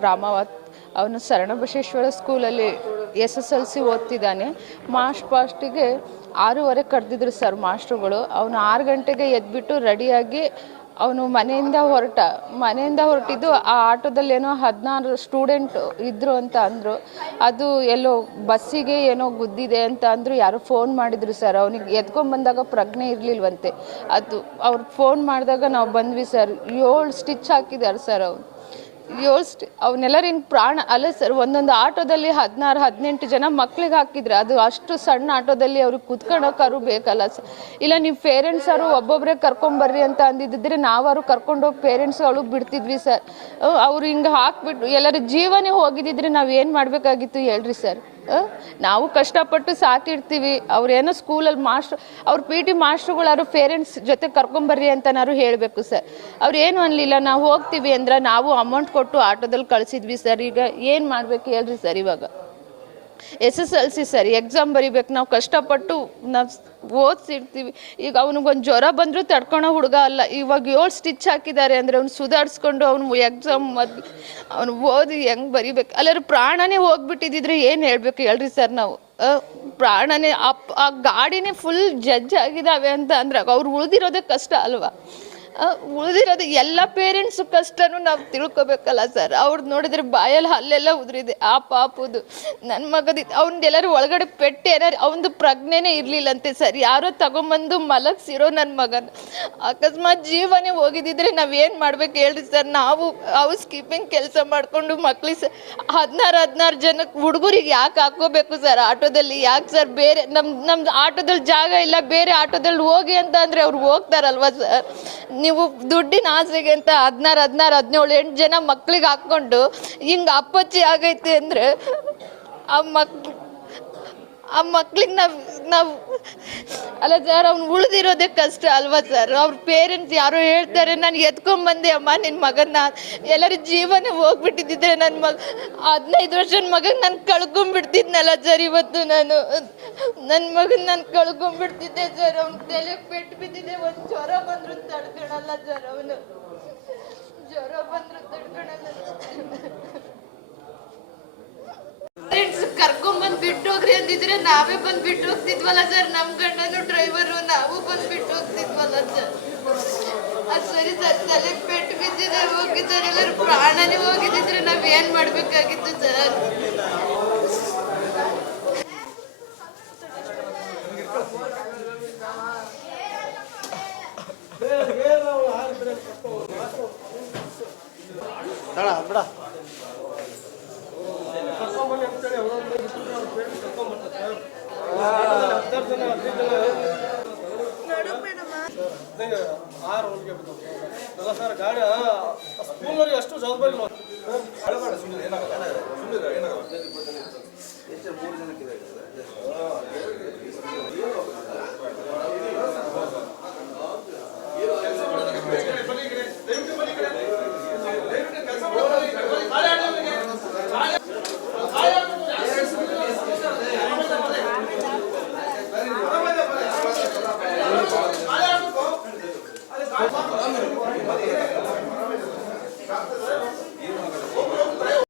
ಬ್ರಾಹ್ಮವತ್. ಅವನು ಶರಣಬಸವೇಶ್ವರ ಸ್ಕೂಲಲ್ಲಿ SSLC ಓದ್ತಿದ್ದಾನೆ. ಮಾರ್ಚ್ ಫಾಸ್ಟಿಗೆ 6:15 ಕರೆದಿದ್ರು ಸರ್ ಮಾಸ್ಟ್ರುಗಳು. ಅವನು 6 ಗಂಟೆಗೆ ಎದ್ಬಿಟ್ಟು ರೆಡಿಯಾಗಿ ಅವನು ಮನೆಯಿಂದ ಹೊರಟಿದ್ದು ಆ ಆಟೋದಲ್ಲಿ ಏನೋ 16 ಸ್ಟೂಡೆಂಟ್ ಇದ್ದರು ಅಂತ ಅಂದರು. ಅದು ಎಲ್ಲೋ ಬಸ್ಸಿಗೆ ಏನೋ ಗುದ್ದಿದೆ ಅಂತ ಅಂದರು. ಯಾರೋ ಫೋನ್ ಮಾಡಿದ್ರು ಸರ್. ಅವನಿಗೆ ಎತ್ಕೊಂಡ್ಬಂದಾಗ ಪ್ರಜ್ಞೆ ಇರಲಿಲ್ವಂತೆ. ಅದು ಅವ್ರು ಫೋನ್ ಮಾಡಿದಾಗ ನಾವು ಬಂದ್ವಿ ಸರ್. 7 ಸ್ಟಿಚ್ ಹಾಕಿದ್ದಾರೆ ಸರ್. ಅವನ್ನೆಲ್ಲರೂ ಹಿಂಗೆ ಪ್ರಾಣ ಅಲ್ಲ ಸರ್. ಒಂದೊಂದು ಆಟೋದಲ್ಲಿ 16-18 ಜನ ಮಕ್ಳಿಗೆ ಹಾಕಿದ್ರೆ ಅದು ಅಷ್ಟು ಸಣ್ಣ ಆಟೋದಲ್ಲಿ ಅವ್ರಿಗೆ ಕುತ್ಕೊಳ್ಳೋಕ್ಕಾರು ಬೇಕಲ್ಲ ಸರ್. ಇಲ್ಲ ನೀವು ಪೇರೆಂಟ್ಸವರು ಒಬ್ಬೊಬ್ಬರೇ ಕರ್ಕೊಂಬರ್ರಿ ಅಂತ ಅಂದಿದ್ದಿದ್ರೆ ನಾವಾರು ಕರ್ಕೊಂಡೋಗಿ ಪೇರೆಂಟ್ಸ್ಗಳು ಬಿಡ್ತಿದ್ವಿ ಸರ್. ಅವ್ರು ಹಿಂಗೆ ಹಾಕ್ಬಿಟ್ಟು ಎಲ್ಲರ ಜೀವನೇ ಹೋಗಿದ್ದಿದ್ರೆ ನಾವು ಏನು ಮಾಡಬೇಕಾಗಿತ್ತು ಹೇಳ್ರಿ ಸರ್. ನಾವು ಕಷ್ಟಪಟ್ಟು ಸಾಕಿರ್ತೀವಿ. ಅವ್ರೇನೋ ಸ್ಕೂಲಲ್ಲಿ ಅವ್ರು PT ಮಾಸ್ಟ್ರುಗಳಾರು ಪೇರೆಂಟ್ಸ್ ಜೊತೆ ಕರ್ಕೊಂಬರ್ರಿ ಅಂತನಾರು ಹೇಳಬೇಕು ಸರ್. ಅವ್ರು ಏನು ಅನ್ನಲಿಲ್ಲ. ನಾವು ಹೋಗ್ತೀವಿ ಅಂದ್ರೆ ನಾವು ಅಮೌಂಟ್ ಕೊಟ್ಟು ಆಟೋದಲ್ಲಿ ಕಳಿಸಿದ್ವಿ ಸರ್. ಈಗ ಏನು ಮಾಡಬೇಕು ಹೇಳ್ರಿ ಸರ್. ಇವಾಗ SSLC ಸರ್, ಎಕ್ಸಾಮ್ ಬರಿಬೇಕು. ನಾವು ಕಷ್ಟಪಟ್ಟು ನಾವು ಓದಿಸಿರ್ತೀವಿ. ಈಗ ಅವನಿಗೊಂದು ಜ್ವರ ಬಂದರೂ ತಡ್ಕೊಳೋ ಹುಡುಗ ಅಲ್ಲ. ಇವಾಗ 7 ಸ್ಟಿಚ್ ಹಾಕಿದ್ದಾರೆ ಅಂದರೆ ಅವ್ನು ಸುಧಾರಿಸ್ಕೊಂಡು ಅವನು ಎಕ್ಸಾಮ್ ಅವನು ಓದಿ ಹೆಂಗೆ ಬರಿಬೇಕು. ಅಲ್ಲಾರು ಪ್ರಾಣನೇ ಹೋಗ್ಬಿಟ್ಟಿದ್ದಿದ್ರೆ ಏನು ಹೇಳಬೇಕು ಹೇಳ್ರಿ ಸರ್. ನಾವು ಪ್ರಾಣನೇ ಆ ಗಾಡಿನೇ ಫುಲ್ ಜಡ್ಜ್ ಆಗಿದ್ದಾವೆ ಅಂತ ಅಂದ್ರೆ ಅವ್ರು ಉಳಿದಿರೋದೇ ಕಷ್ಟ ಅಲ್ವಾ. ಉಳಿದಿರೋದು ಎಲ್ಲ ಪೇರೆಂಟ್ಸು ಕಷ್ಟನೂ ನಾವು ತಿಳ್ಕೊಬೇಕಲ್ಲ ಸರ್. ಅವ್ರು ನೋಡಿದ್ರೆ ಬಾಯಲ್ಲಿ ಹಲ್ಲೆಲ್ಲ ಉದುರಿದೆ ಆ ಪಾಪುದು. ನನ್ನ ಮಗದಿತ್ತು ಅವ್ನದೆಲ್ಲರೂ ಒಳಗಡೆ ಪೆಟ್ಟು ಏನಾರು ಅವನದು ಪ್ರಜ್ಞೆನೇ ಇರಲಿಲ್ಲಂತೆ ಸರ್. ಯಾರೋ ತಗೊಂಬಂದು ಮಲಗಿಸಿರೋ ನನ್ನ ಮಗನ. ಅಕಸ್ಮಾತ್ ಜೀವನೇ ಹೋಗಿದ್ದಿದ್ರೆ ನಾವೇನು ಮಾಡ್ಬೇಕು ಹೇಳ್ರಿ ಸರ್. ನಾವು ಹೌಸ್ ಕೀಪಿಂಗ್ ಕೆಲಸ ಮಾಡಿಕೊಂಡು ಮಕ್ಳಿಗೆ 16 ಜನಕ್ಕೆ ಹುಡುಗರಿಗೆ ಯಾಕೆ ಹಾಕೋಬೇಕು ಸರ್ ಆಟೋದಲ್ಲಿ? ಯಾಕೆ ಸರ್? ಬೇರೆ ನಮ್ದು ಆಟೋದಲ್ಲಿ ಜಾಗ ಇಲ್ಲ, ಬೇರೆ ಆಟೋದಲ್ಲಿ ಹೋಗಿ ಅಂತ ಅಂದರೆ ಅವ್ರು ಹೋಗ್ತಾರಲ್ವ ಸರ್. ನೀವು ದುಡ್ಡಿನ ಆಸೆಗೆ ಅಂತ 16, 17, 8 ಜನ ಮಕ್ಳಿಗೆ ಹಾಕ್ಕೊಂಡು ಹಿಂಗೆ ಅಪ್ಪಚ್ಚಿ ಆಗೈತೆ ಅಂದರೆ ಆ ಮಕ್ಳಿಗೆ ನಾವು ಅಲ್ಲ ಸರ್. ಅವ್ನು ಉಳಿದಿರೋದೇ ಕಷ್ಟ ಅಲ್ವಾ ಸರ್. ಅವ್ರ ಪೇರೆಂಟ್ಸ್ ಯಾರೋ ಹೇಳ್ತಾರೆ ನಾನು ಎತ್ಕೊಂಡ್ಬಂದೆ ಅಮ್ಮ ನಿನ್ನ ಮಗನ್ನ. ಎಲ್ಲರ ಜೀವನ ಹೋಗ್ಬಿಟ್ಟಿದ್ದಿದ್ರೆ ನನ್ನ 15 ವರ್ಷದ ಮಗಗೆ ನಾನು ಕಳ್ಕೊಂಡ್ಬಿಡ್ತಿದ್ನಲ್ಲ ಸರ್. ಇವತ್ತು ನನ್ನ ಮಗನ ನಾನು ಕಳ್ಕೊಂಡ್ಬಿಡ್ತಿದ್ದೆ ಸರ್. ಅವ್ನು ತಲೆಗೆ ಪೆಟ್ಟು ಬಿದ್ದಿದೆ. ಒಂದು ಜ್ವರ ಬಂದರೂ ತಡ್ಕೊಳಲ್ಲ ಸರ್. ಅವನು ಜ್ವರ ಬಂದರೂ ತಡ್ಕೊಳಲ್ಲ. ಕರ್ಕೊಂಬಂದು ಬಿಟ್ಟು ಹೋಗ್ರಿ ಅಂದಿದ್ರೆ ನಾವೇ ಬಂದು ಬಿಟ್ಟು ಹೋಗ್ತಿದ್ವಲ್ಲ ಸರ್. ನಮ್ಮ ಗಂಡನು ಡ್ರೈವರು ನಾವು ಬಂದು ಬಿಟ್ಟು ಹೋಗ್ತಿದ್ವಲ್ಲ ಸರ್. ಅದು ಸರಿ ಸರ್. ತಲೆಗೆ ಪೆಟ್ಟು ಬಿದ್ದಿದೆ ಹೋಗಿ ಸರ್. ಎಲ್ಲರೂ ಪ್ರಾಣನೇ ಹೋಗಿದ್ದಿದ್ರೆ ನಾವೇನು ಮಾಡಬೇಕಾಗಿತ್ತು ಸರ್. ಗಾಡಿ ಸ್ಕೂಲ್ನವ್ರಿಗೆ ಅಷ್ಟು ಜವಾಬ್ದಾರಿ